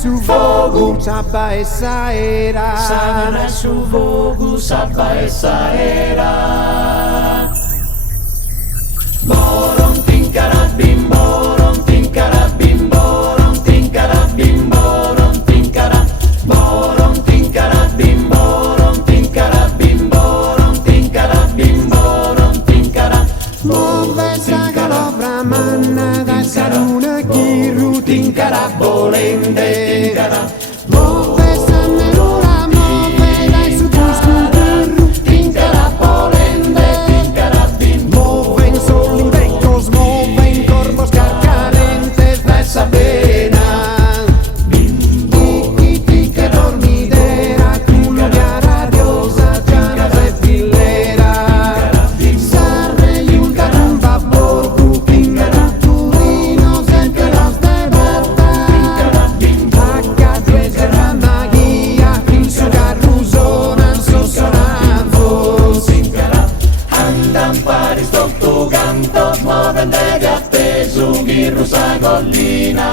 su fogo, sabba e saera. Saberá su fogo, sabba e saera. Borom tinkarabim, borom tinkarabim, borom tinkarabim, borom tinkara. Borom tinkarabim, borom tinkarabim, borom tinkarabim, borom tinkara. Move sagalo brahmana da saruna kiru Tinkara bolende, tinkara. Move samerula, move dai su tuscuru. Tinkara bolende, tinkara bim. Moven solo invecos, moven corvos carcarentes de esa pena. Tiki que dormidera, culo de aradiosa, llana de filera. Sarre y un caramba por tu pinga, turinos entre los de verdad. Acá duele la magia, in su carrusona, sosonavos. Andam pari sto tu canto, muoven de appeso, ghirro sa collina.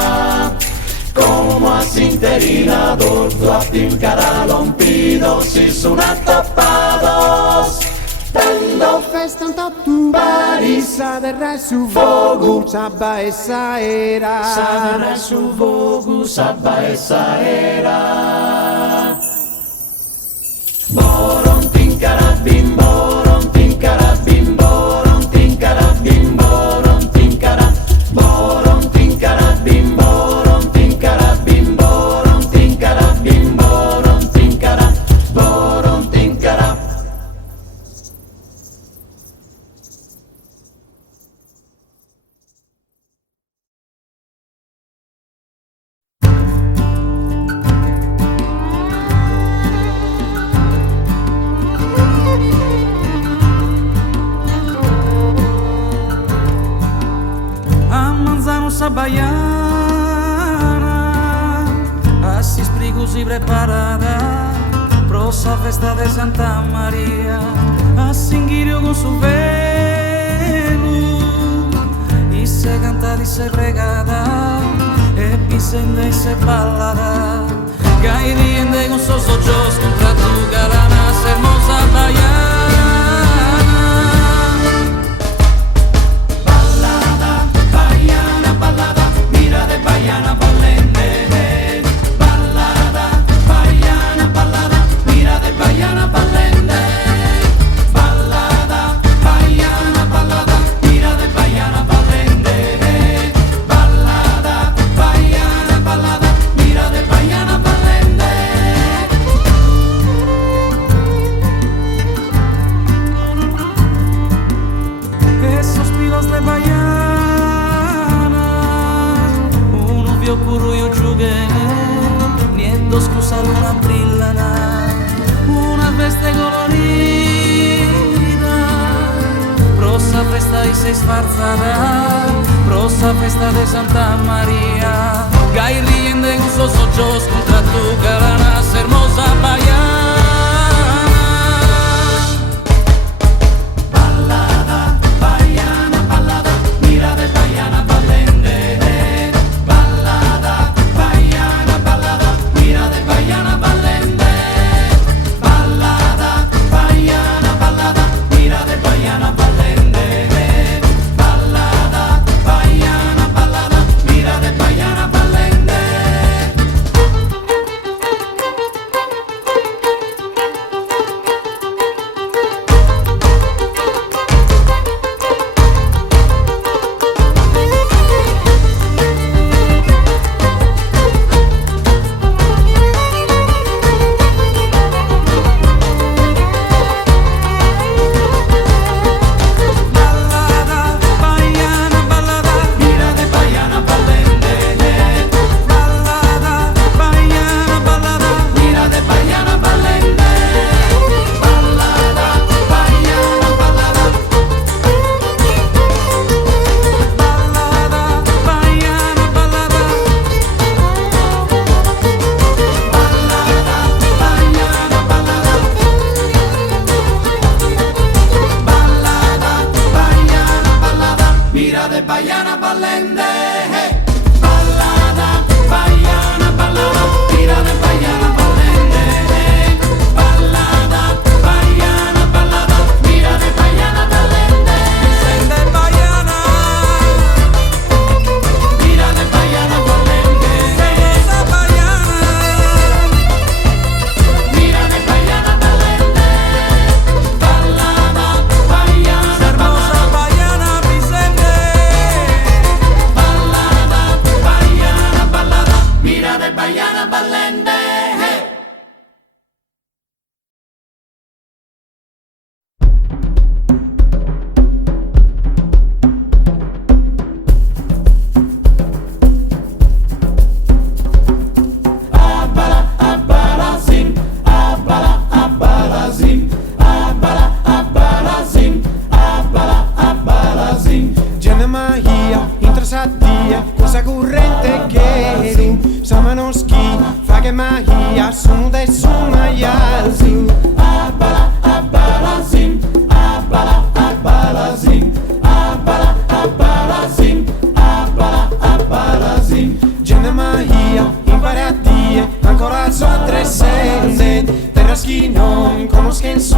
Como a sinterina, dorso a tinkara lompido, si sono attappados. Tendo Festan tu barisa del re su fogo, sabba e saera. saberá su fogo, sabba e saera. Borom tinkarabim, borom tinkarabim, borom tinkarabim, borom tinkara. Borom tinkarabim, borom tinkarabim, borom tinkarabim, borom tinkara. Borom tinkara. A manzano sabaiana, así esprigos y preparada, prosa festa de Santa María, a singuirio con su velo, y se canta y se regada, e pisende y se ballada, gai riende con sus ojos contra tu galana, hermosa baiana. Baiana ballende, ballada, baiana ballada, mira de baiana ballende, ballada, baiana ballada, mira de baiana ballende, ballada, baiana ballada, mira de baiana ballende. Esos pilos de baiana, puro io giughe, niente scusa luna brillana, una veste colorita, prosa festa y se sfarzada, prosa festa de Santa María, gai riende con sus ojos contra tu galana, hermosa baiana. Ballada, baiana, ballada, mira de baiana ballende. Baiana ballende, ballada, baiana ballada, mira de baiana ballende, ballada, baiana ballada, mira de baiana ballende. bia, sono de sumayalzu. Abala, abalazim, abala, abalazim, abala, abalazim, abala, abalazim. Gena Mahia, imparatie, ancora so tre sende. Terras que non conoscen su,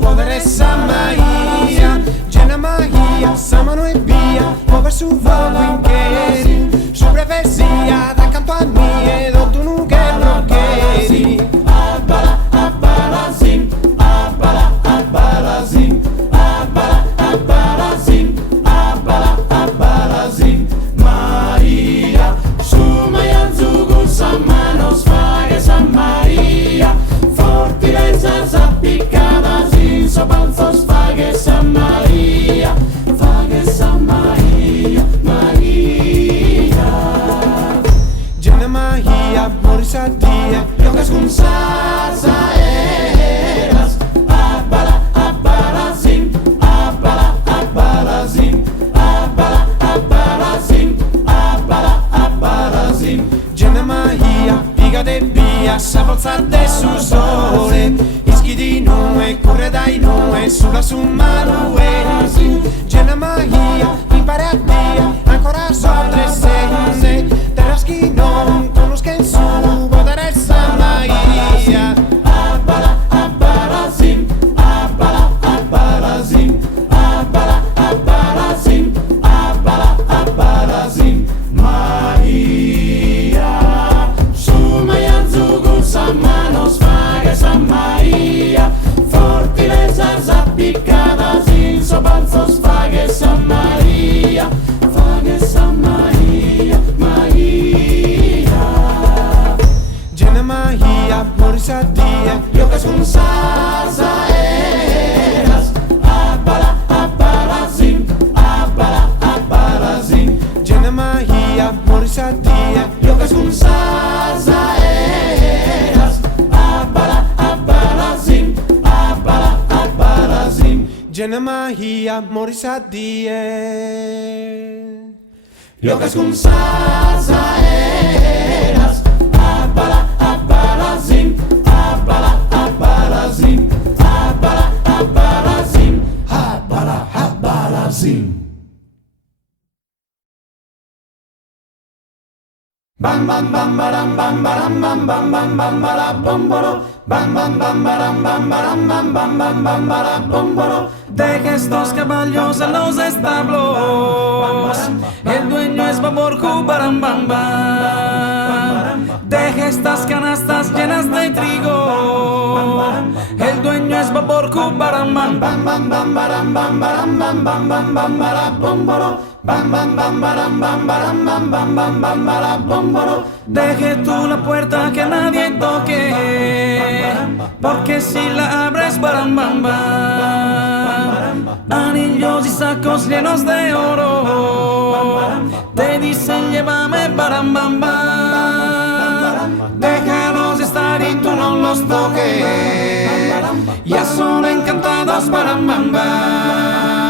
podere Samaia. Gena Mahia, Samano e via, muove su vogo in chieri. Sobreversia, da canto a mie, do tu nu che brocheri. Abala, abalazim, abala, abalazim, abala, abalazim, abala, abalazim. Maria, Sumaya Zugu Samanos Fages a Maria, fortalezas apicadas y sobalzos Fages a Maria, Fages a Maria, Maria. Gena Mahia, morisa die, Yogas con salsa eras, abala, abalazim, abala, abalazim, abala, abalazim, abala, abalazim. Gena Mahia, piga de via, savolza de su sole. Ischi di nome, corre dai nome, sulla su manuesi. Gena Mahia, imparatie, ancora so tre sende. Terras que non conoscen su, podere Samaia. Abala, abalazim, abala, abalazim, abala, abalazim, abala, abalazim. Maria, Sumaya Zugu Samanos Fages a Maria, fortalezas apicadas y sobalzos Fages a Maria, Fages a Maria, Maria. Gena Mahia, morisa die, Yogas con salsa eras, abala, abalazim, abala, abalazim. Gena Mahia, morisa die. Yogas con salsa eras, abala, abalazim, abala, abalazim. Gena Mahia, morisa die. Yogas con salsa eras, abala, abalazim, abala, abalazim, abala, abalazim, abala, abalazim. Bam bam bam baram bam baram bam bam bam bam bara bom boro. Bam bam bam baram bam baram bam bam bam bam bara bom boro. Deja estos caballos en los establos. El dueño es Baborku Baram Bam Bam. Deja estas canastas llenas de trigo. El dueño es Baborku Baram Bam. Bam bam bam baram bam baram bam bam bam bam bara bom boro. Bam bam bam baram bam baram bam bam bam bam bara bom boro. Deje tú la puerta que nadie toque, porque si la abres Baram Bam Bam. Anillos y sacos llenos de oro te dicen llévame Baram Bam Bam. Déjalos estar y tú no los toques, ya son encantados Baram Bam Bam.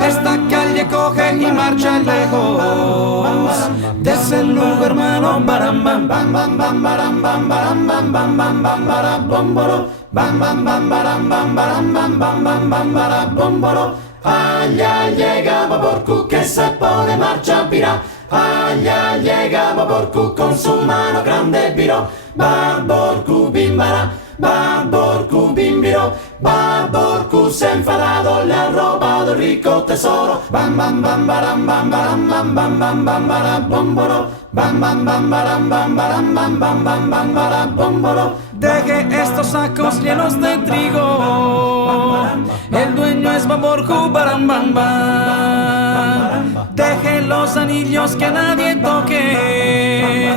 Esta calle coge y marcha lejos de ese lugar, hermano. Baram Bam Bam. Bam bam baram bam baram bam bam bam bam bara bom boro. Bam bam bam baram bam baram bam bam bam bam bara bom boro. Allá llega Baborku que se pone marcha pira. Allá llega Baborku con su mano grande viró. Baborku bimbara, Baborku bimbiro. Baborku se enfadado le ha robado el rico tesoro. Bam bam bam baram bam baram bam bam bam bam bara bom boro. Bam bam bam baram bam baram bam bam bam bam bara bom boro. Deje estos sacos llenos de trigo, el dueño es Baborku Baram Bam Bam. Deje los anillos que nadie toque,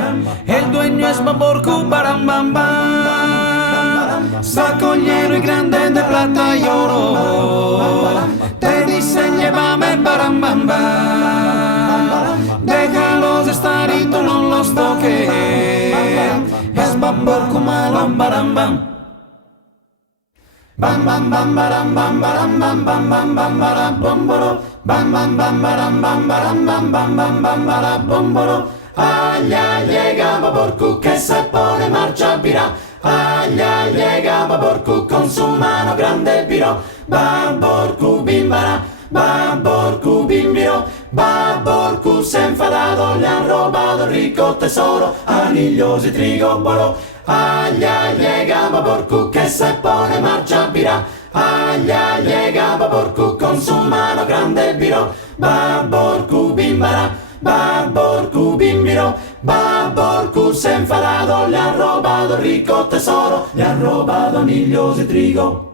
el dueño es Baborku Baram Bam Bam. Saco lleno y grande de plata y oro te dicen llévame Baram Bam Bam. Déjalos estar y tú no los toques, es Baborku malo Baram Bam. Bam bam bam baram bam baram bam bam bam bam bara bom boro. Bam bam bam baram bam baram bam bam bam bam bara bom boro. Allá llega Baborku que se pone marcha pira. aglia llega baborku con su mano grande virò, baborku bimbara, baborku bimbiro, baborku se enfadado le han robado rico tesoro, anillos y trigo bolo, aglia llega baborku que se pone marcha virá, aglia llega baborku con su mano grande viró, baborku bimbara, baborku bimbiro, baborku se enfadado le han robado rico tesoro, le han robado anillos y trigo.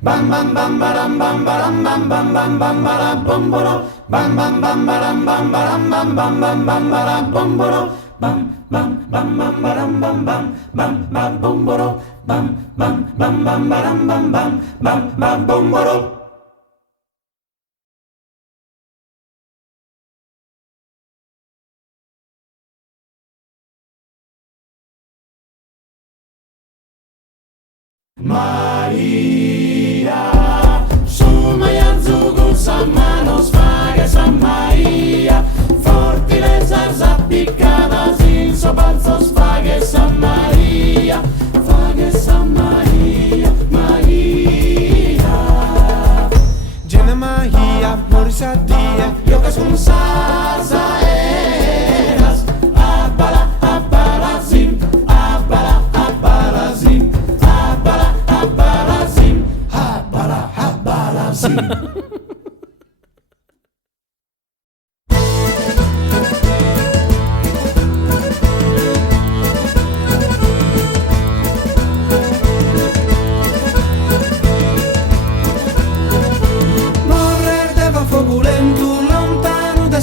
Bam bam bam baram bam baram bam bam bam bam baram bomboro, bam bam bam baram bam baram bam bam bam bam baram bomboro, bam bam bam bam baram bam bam bam bam bomboro, bam bam bam bam baram bam bam bam bam bomboro. Maria, Sumaya Zugu Samanos Faga San Maria, forti le zarza piccadas in sobalzos Faga San Maria, Faga San Maria, Maria. Jena Maria, Morisa Dia, Yocas un sarza eras, abala, abala zim, abala, abala zim, abala, abala zim, abala, abala zim.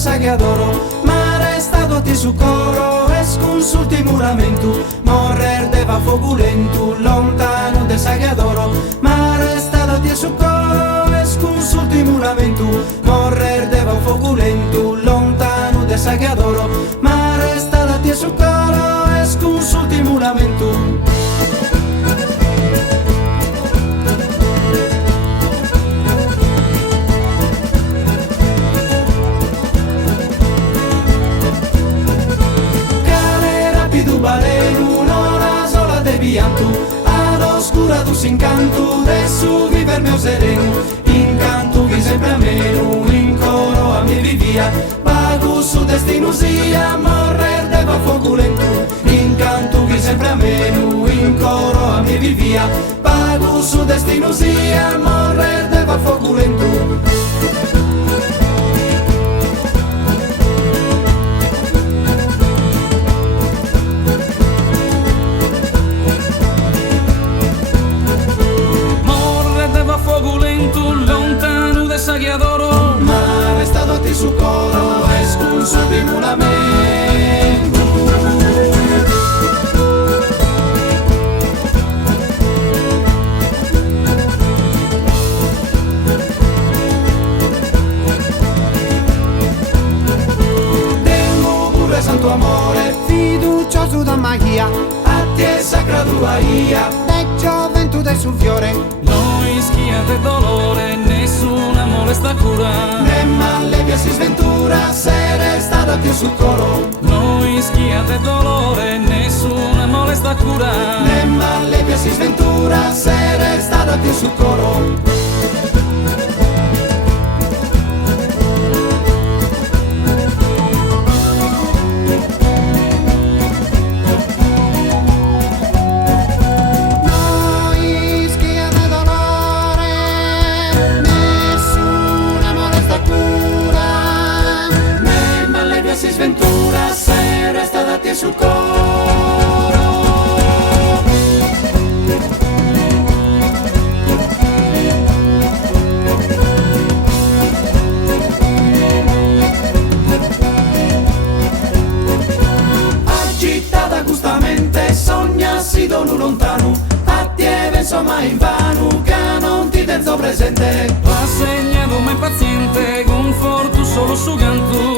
Sagadoro, mare stato a ti su coro, esconsulti muramento, morrer deva fogulento, lontano de Sagadoro, mare stato a ti su coro, esconsulti muramento, morrer deva fogulento, lontano de Sagadoro, mare stato a ti su coro, esconsulti muramento. Un'ora sola de viantu, ad oscura tu s'incantu, de su viver mio sereno, incantu che sempre a meno, in coro a mi vivia, pago su destino sia, morrer deva foculento, incantu che sempre a meno, in coro a mi vivia, pago su destino sia, morrer deva foculento. Sagadoro, mare stato a ti su coro, escluso di muramento. Tengo pure santo amore, fiducioso da magia, a ti è sacra tua ia, de gioventù del sul fiore, noi schiate dolore, nessuna molesta cura, ne male si sventura, se resta a ti su coro, noi schiate dolore, nessuna molesta cura, ne male si sventura, se resta a ti su coro. Si sventura se resta da ti sul coro. Agitata giustamente sognassi donu lontano, a ti insomma in vano che non ti tenzo presente, ha segnato ma impaziente, conforto solo su canto.